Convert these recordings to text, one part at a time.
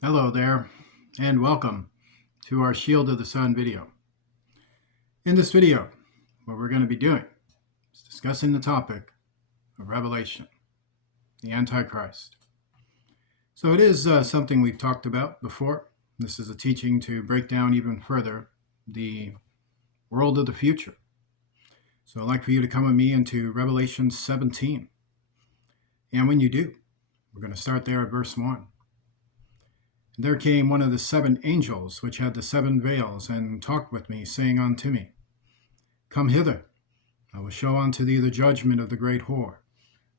Hello there, and welcome to our Shield of the Sun video. In this video, what we're going to be doing is discussing the topic of Revelation, the Antichrist. So it is something we've talked about before. This is a teaching to break down even further the world of the future. So I'd like for you to come with me into Revelation 17. And when you do, we're going to start there at verse 1. There came one of the seven angels which had the seven veils, and talked with me, saying unto me, Come hither, I will show unto thee the judgment of the great whore,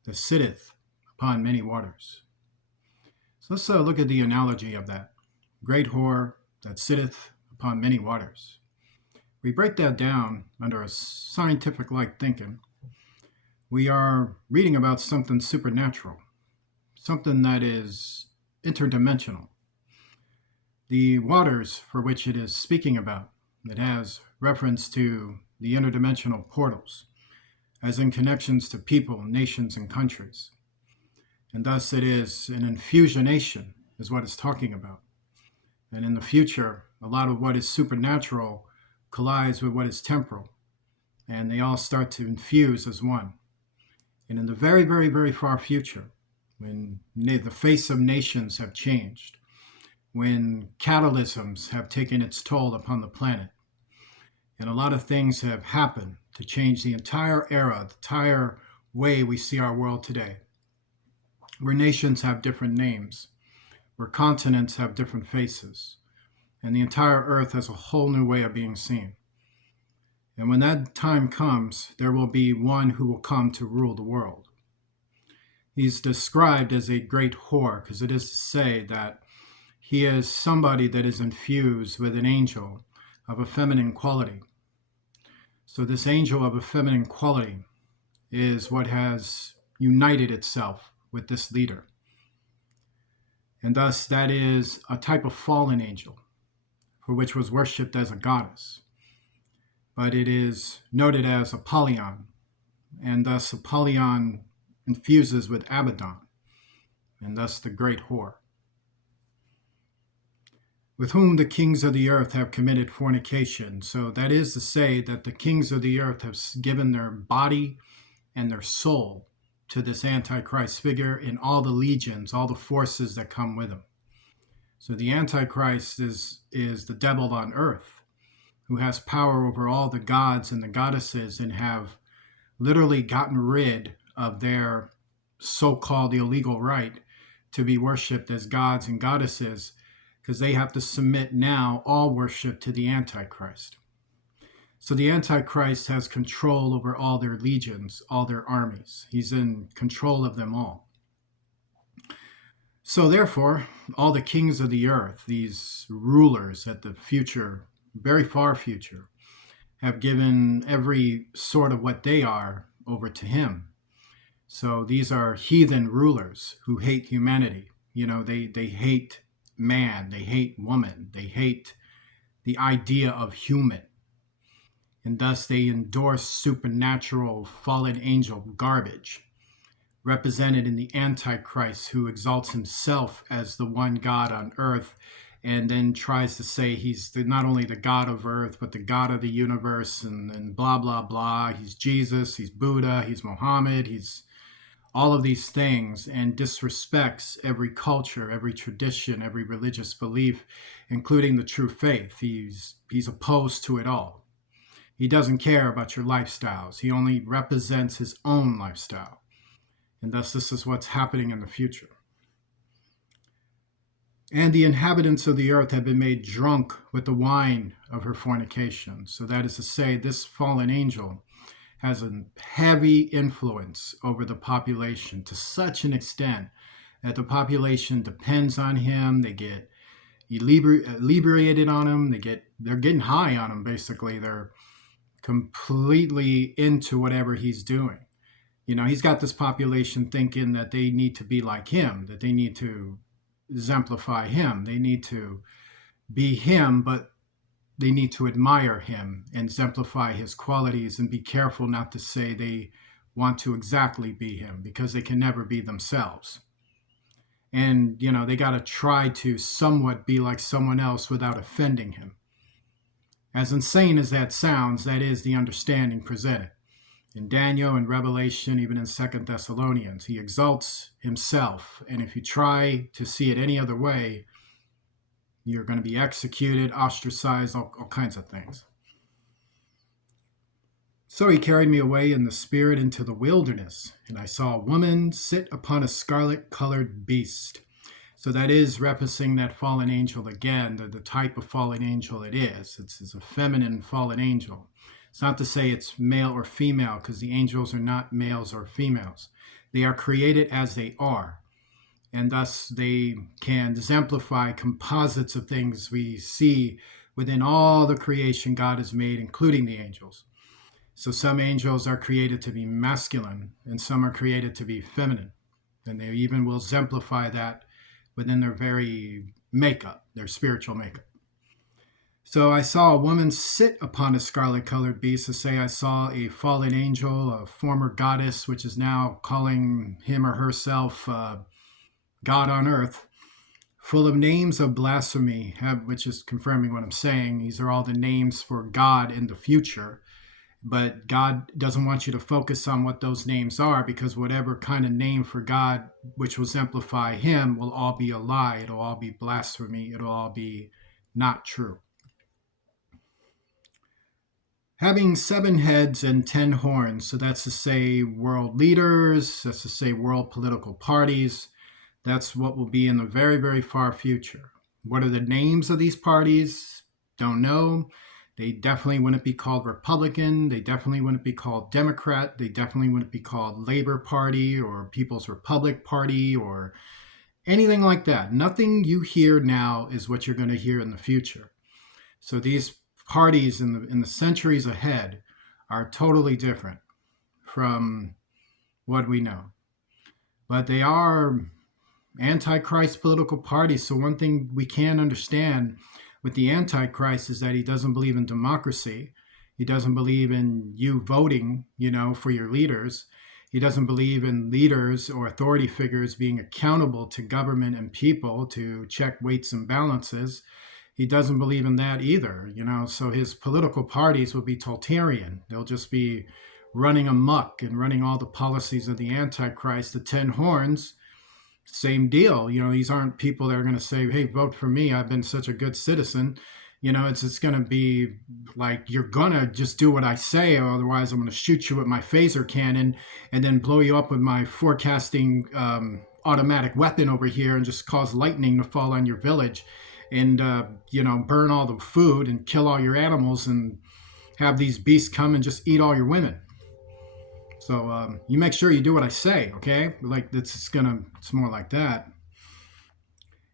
that sitteth upon many waters. So let's look at the analogy of that great whore that sitteth upon many waters. We break that down under a scientific-like thinking. We are reading about something supernatural, something that is interdimensional. The waters for which it is speaking about, it has reference to the interdimensional portals, as in connections to people, nations, and countries. And thus it is an infusionation, is what it's talking about. And in the future, a lot of what is supernatural collides with what is temporal, and they all start to infuse as one. And in the very, very, very far future, when the face of nations have changed, when catalysms have taken its toll upon the planet, and a lot of things have happened to change the entire era, the entire way we see our world today, where nations have different names, where continents have different faces, and the entire earth has a whole new way of being seen. And when that time comes, there will be one who will come to rule the world. He's described as a great whore, because it is to say that he is somebody that is infused with an angel of a feminine quality. So this angel of a feminine quality is what has united itself with this leader. And thus that is a type of fallen angel, for which was worshipped as a goddess. But it is noted as Apollyon, and thus Apollyon infuses with Abaddon, and thus the great whore, with whom the kings of the earth have committed fornication. So that is to say that the kings of the earth have given their body and their soul to this Antichrist figure in all the legions, all the forces that come with him. So the Antichrist is the devil on earth, who has power over all the gods and the goddesses, and have literally gotten rid of their so-called illegal right to be worshipped as gods and goddesses, because they have to submit now all worship to the Antichrist. So the Antichrist has control over all their legions, all their armies. He's in control of them all. So therefore, all the kings of the earth, these rulers at the future, very far future, have given every sort of what they are over to him. So these are heathen rulers who hate humanity. They hate man, they hate woman, they hate the idea of human. And thus they endorse supernatural fallen angel garbage, represented in the Antichrist, who exalts himself as the one God on earth, and then tries to say he's not only the God of earth, but the God of the universe, and blah, blah, blah. He's Jesus, he's Buddha, he's Muhammad, he's all of these things, and disrespects every culture, every tradition, every religious belief, including the true faith. He's opposed to it all. He doesn't care about your lifestyles. He only represents his own lifestyle. And thus this is what's happening in the future. And the inhabitants of the earth have been made drunk with the wine of her fornication. So that is to say, this fallen angel has a heavy influence over the population, to such an extent that the population depends on him. They get inebriated on him. They're getting high on him, basically. They're completely into whatever he's doing. He's got this population thinking that they need to be like him, that they need to exemplify him. They need to be him, but they need to admire him and exemplify his qualities, and be careful not to say they want to exactly be him, because they can never be themselves. And, they got to try to somewhat be like someone else without offending him. As insane as that sounds, that is the understanding presented. In Daniel and Revelation, even in 2 Thessalonians, he exalts himself. And if you try to see it any other way, you're going to be executed, ostracized, all kinds of things. So he carried me away in the spirit into the wilderness, and I saw a woman sit upon a scarlet-colored beast. So that is referencing that fallen angel again, the type of fallen angel it is. It's a feminine fallen angel. It's not to say it's male or female, because the angels are not males or females. They are created as they are, and thus they can exemplify composites of things we see within all the creation God has made, including the angels. So some angels are created to be masculine, and some are created to be feminine. And they even will exemplify that within their very makeup, their spiritual makeup. So I saw a woman sit upon a scarlet-colored beast. To say I saw a fallen angel, a former goddess, which is now calling him or herself God on earth, full of names of blasphemy, which is confirming what I'm saying. These are all the names for God in the future. But God doesn't want you to focus on what those names are, because whatever kind of name for God, which will exemplify him, will all be a lie. It'll all be blasphemy. It'll all be not true. Having 7 heads and 10 horns, so that's to say world leaders, that's to say world political parties. That's what will be in the very, very far future. What are the names of these parties? Don't know. They definitely wouldn't be called Republican. They definitely wouldn't be called Democrat. They definitely wouldn't be called Labor Party or People's Republic Party or anything like that. Nothing you hear now is what you're going to hear in the future. So these parties in the centuries ahead are totally different from what we know. But they are Antichrist political parties. So one thing we can understand with the Antichrist is that he doesn't believe in democracy. He doesn't believe in you voting, for your leaders. He doesn't believe in leaders or authority figures being accountable to government and people to check weights and balances. He doesn't believe in that either, so his political parties will be totalitarian. They'll just be running amok and running all the policies of the Antichrist. The 10 horns, same deal. These aren't people that are going to say, hey, vote for me, I've been such a good citizen. It's going to be like, you're going to just do what I say, or otherwise I'm going to shoot you with my phaser cannon and then blow you up with my forecasting automatic weapon over here and just cause lightning to fall on your village and, burn all the food and kill all your animals and have these beasts come and just eat all your women. So you make sure you do what I say, okay? Like it's more like that.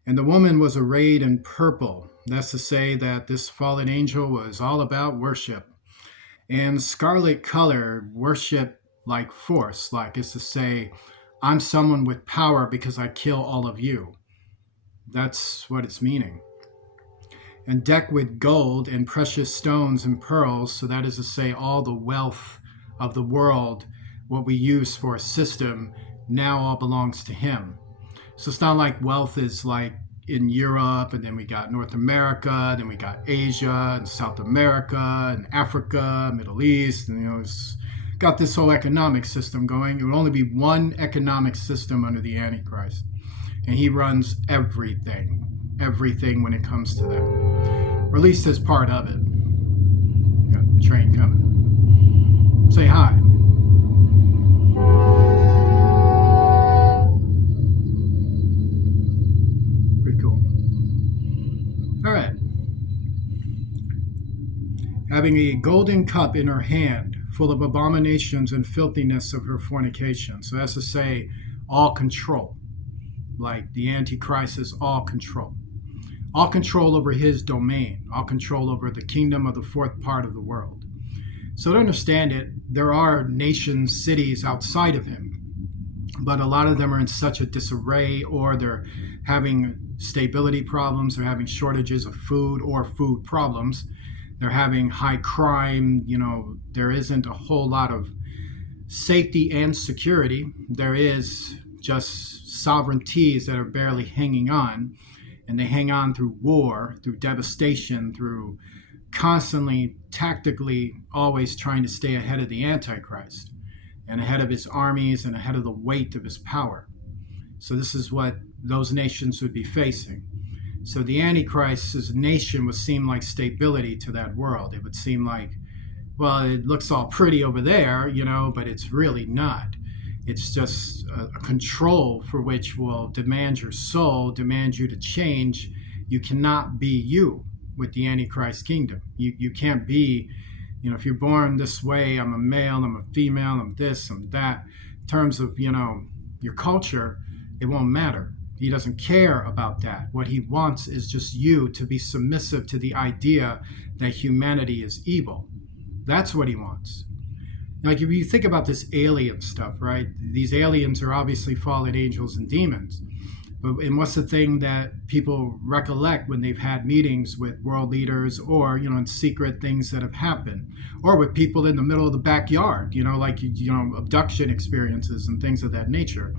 And the woman was arrayed in purple. That's to say that this fallen angel was all about worship. And scarlet color, worship like force, like it's to say, I'm someone with power because I kill all of you. That's what it's meaning. And decked with gold and precious stones and pearls, so that is to say all the wealth of the world, what we use for a system, now all belongs to him. So it's not like wealth is like in Europe, and then we got North America, then we got Asia and South America and Africa, Middle East, and it's got this whole economic system going. It would only be one economic system under the Antichrist, and he runs everything when it comes to that, or at least as part of it. Got a train coming. Say hi. Pretty cool. All right. Having a golden cup in her hand, full of abominations and filthiness of her fornication. So that's to say, all control. Like the Antichrist is all control. All control over his domain. All control over the kingdom of the fourth part of the world. So to understand it, there are nations, cities outside of him, but a lot of them are in such a disarray, or they're having stability problems, they're having shortages of food or food problems, they're having high crime, there isn't a whole lot of safety and security. There is just sovereignties that are barely hanging on. And they hang on through war, through devastation, through constantly, tactically, always trying to stay ahead of the Antichrist and ahead of his armies and ahead of the weight of his power. So this is what those nations would be facing. So the Antichrist's nation would seem like stability to that world. It would seem like, well, it looks all pretty over there, but it's really not. It's just a control for which will demand your soul, demand you to change. You cannot be you with the Antichrist kingdom. You can't be, if you're born this way, I'm a male, I'm a female, I'm this, I'm that. In terms of, your culture, it won't matter. He doesn't care about that. What he wants is just you to be submissive to the idea that humanity is evil. That's what he wants. Like if you think about this alien stuff, right? These aliens are obviously fallen angels and demons. And what's the thing that people recollect when they've had meetings with world leaders or, in secret things that have happened, or with people in the middle of the backyard, like, abduction experiences and things of that nature.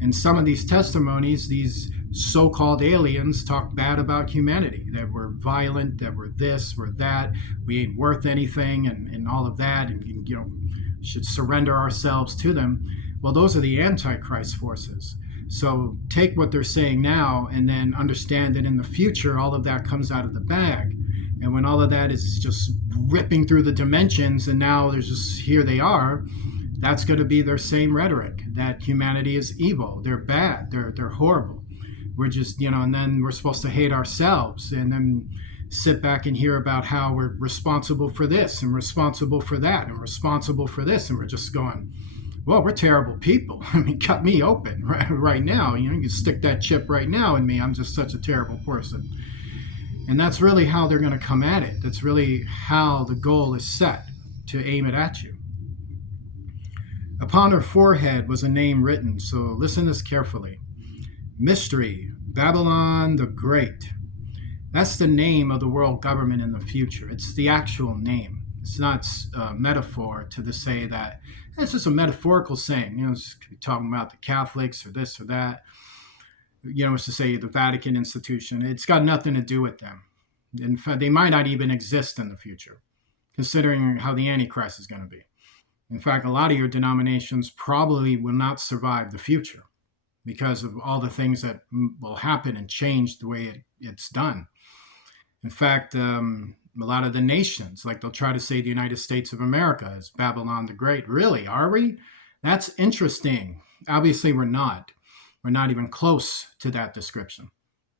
In some of these testimonies, these so-called aliens talk bad about humanity, that we're violent, that we're this, we're that, we ain't worth anything, and all of that, and should surrender ourselves to them. Well, those are the Antichrist forces. So take what they're saying now and then understand that in the future, all of that comes out of the bag. And when all of that is just ripping through the dimensions and now there's just, here they are, that's going to be their same rhetoric, that humanity is evil, they're bad, they're horrible. We're just, and then we're supposed to hate ourselves and then sit back and hear about how we're responsible for this and responsible for that and responsible for this. And we're just going, well, we're terrible people. I mean, cut me open right now. You can stick that chip right now in me. I'm just such a terrible person. And that's really how they're going to come at it. That's really how the goal is set, to aim it at you. Upon her forehead was a name written, so listen to this carefully. Mystery, Babylon the Great. That's the name of the world government in the future. It's the actual name. It's not a metaphor to say that. It's just a metaphorical saying. It's talking about the Catholics or this or that. It's to say the Vatican institution. It's got nothing to do with them. In fact, they might not even exist in the future, considering how the Antichrist is going to be. In fact, a lot of your denominations probably will not survive the future because of all the things that will happen and change the way it's done. In fact, a lot of the nations, like they'll try to say the United States of America is Babylon the Great. Really? Are we? That's interesting. Obviously, we're not. We're not even close to that description.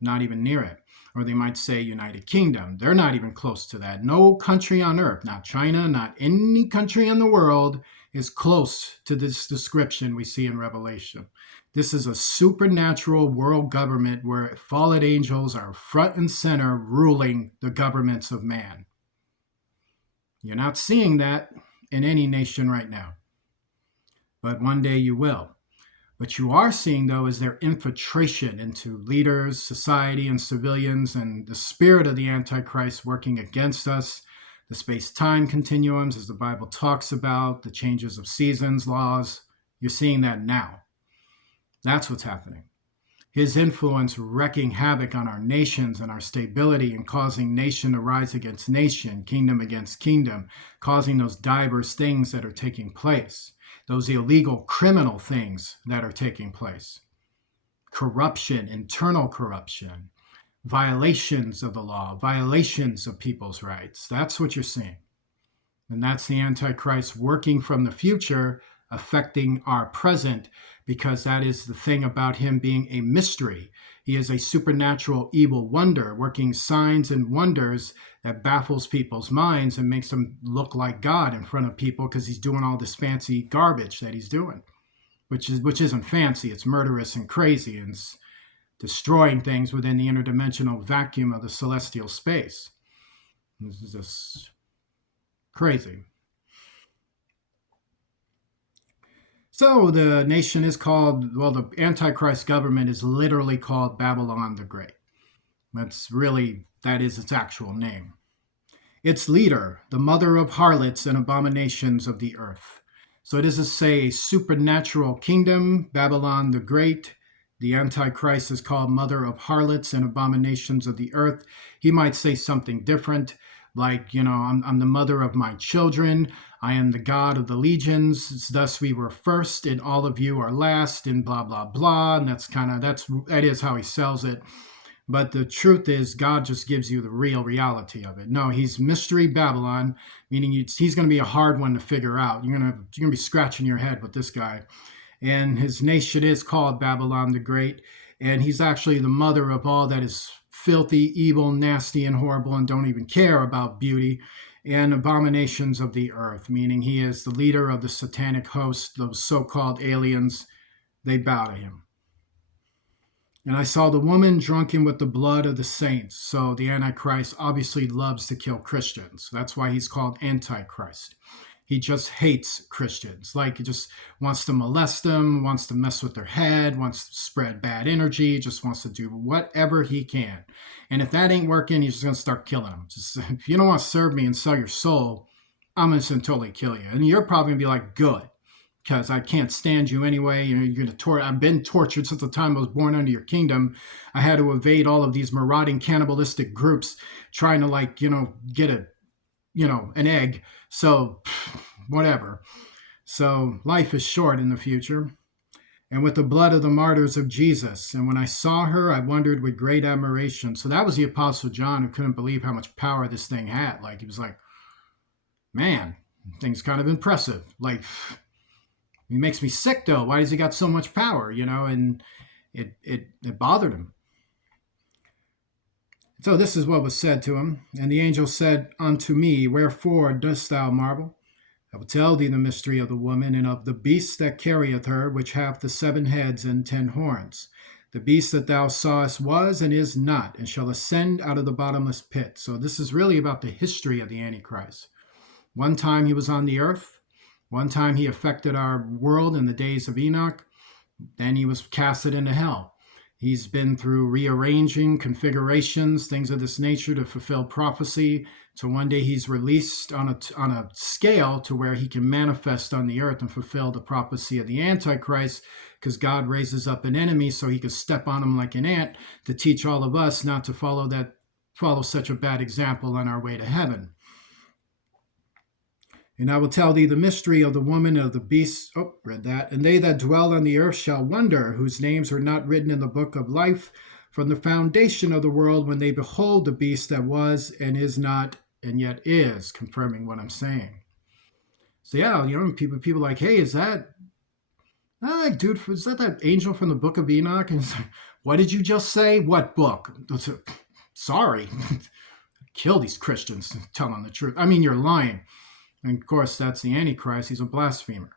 Not even near it. Or they might say United Kingdom. They're not even close to that. No country on earth, not China, not any country in the world, is close to this description we see in Revelation. This is a supernatural world government where fallen angels are front and center ruling the governments of man. You're not seeing that in any nation right now. But one day you will. What you are seeing, though, is their infiltration into leaders, society, and civilians, and the spirit of the Antichrist working against us, the space-time continuums, as the Bible talks about, the changes of seasons, laws. You're seeing that now. That's what's happening. His influence wreaking havoc on our nations and our stability and causing nation to rise against nation, kingdom against kingdom, causing those diverse things that are taking place, those illegal criminal things that are taking place. Corruption, internal corruption, violations of the law, violations of people's rights. That's what you're seeing. And that's the Antichrist working from the future, affecting our present, because that is the thing about him being a mystery. He is a supernatural evil wonder, working signs and wonders that baffles people's minds and makes them look like God in front of people because he's doing all this fancy garbage that he's doing, which isn't fancy. It's murderous and crazy, and it's destroying things within the interdimensional vacuum of the celestial space. This is just crazy. So the nation is called, the Antichrist government is literally called Babylon the Great. That is its actual name. Its leader, the mother of harlots and abominations of the earth. So it is to say a supernatural kingdom, Babylon the Great. The Antichrist is called mother of harlots and abominations of the earth. He might say something different, like, I'm the mother of my children. I am the God of the legions. Thus we were first, and all of you are last, and blah, blah, blah. And that is how he sells it. But the truth is, God just gives you the real reality of it. No, he's Mystery Babylon, meaning he's going to be a hard one to figure out. You're going to be scratching your head with this guy. And his nation is called Babylon the Great. And he's actually the mother of all that is filthy, evil, nasty, and horrible, and don't even care about beauty, and abominations of the earth, meaning he is the leader of the satanic host, those so-called aliens. They bow to him. And I saw the woman drunken with the blood of the saints. So the Antichrist obviously loves to kill Christians. That's why he's called Antichrist. He just hates Christians. Like, he just wants to molest them, wants to mess with their head, wants to spread bad energy, just wants to do whatever he can. And if that ain't working, he's just going to start killing them. Just, if you don't want to serve me and sell your soul, I'm going to totally kill you. And you're probably going to be like, good, because I can't stand you anyway. You're going to I've been tortured since the time I was born under your kingdom. I had to evade all of these marauding cannibalistic groups trying to get an egg. So whatever. So life is short in the future. And with the blood of the martyrs of Jesus. And when I saw her, I wondered with great admiration. So that was the Apostle John, who couldn't believe how much power this thing had. Like, he was like, man, thing's kind of impressive. Like, he makes me sick though. Why does he got so much power? And it bothered him. So this is what was said to him. And the angel said unto me, wherefore dost thou marvel? I will tell thee the mystery of the woman and of the beast that carrieth her, which hath the 7 heads and 10 horns. The beast that thou sawest was and is not, and shall ascend out of the bottomless pit. So this is really about the history of the Antichrist. One time he was on the earth. One time he affected our world in the days of Enoch. Then he was casted into hell. He's been through rearranging, configurations, things of this nature to fulfill prophecy. So one day he's released on a scale to where he can manifest on the earth and fulfill the prophecy of the Antichrist, because God raises up an enemy so he could step on him like an ant to teach all of us not to follow such a bad example on our way to heaven. And I will tell thee the mystery of the woman and of the beast. Oh, read that. And they that dwell on the earth shall wonder, whose names are not written in the book of life from the foundation of the world, when they behold the beast that was and is not and yet is, confirming what I'm saying. So yeah, people like, hey, is that dude, is that angel from the book of Enoch? And it's like, what did you just say? What book? Sorry. Kill these Christians, telling the truth. I mean, you're lying. And of course, that's the Antichrist. He's a blasphemer.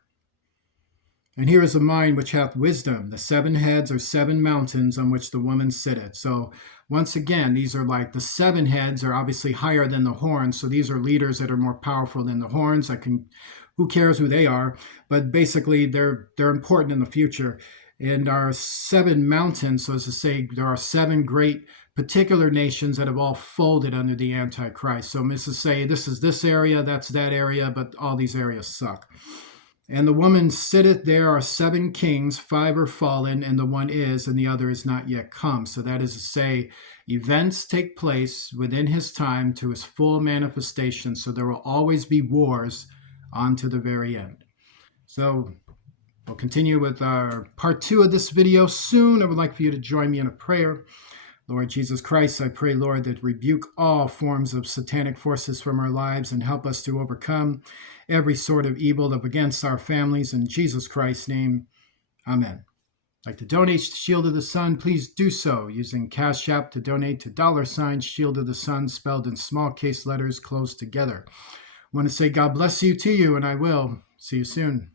And here is a mind which hath wisdom. The 7 heads are 7 mountains on which the woman sitteth. So once again, these are like the 7 heads are obviously higher than the horns. So these are leaders that are more powerful than the horns. Who cares who they are? But basically, they're important in the future. And our 7 mountains, so as to say, there are 7 great particular nations that have all folded under the Antichrist. So this is say, this is this area, that's that area, but all these areas suck. And the woman sitteth, there are 7 kings, 5 are fallen, and the one is, and the other is not yet come. So that is to say, events take place within his time to his full manifestation. So there will always be wars on to the very end. So we'll continue with our part 2 of this video soon. I would like for you to join me in a prayer. Lord Jesus Christ, I pray, Lord, that rebuke all forms of satanic forces from our lives and help us to overcome every sort of evil that against our families. In Jesus Christ's name, amen. Like to donate to Shield of the Sun, please do so using Cash App to donate to $ Shield of the Sun, spelled in small case letters closed together. I want to say God bless you to you, and I will. See you soon.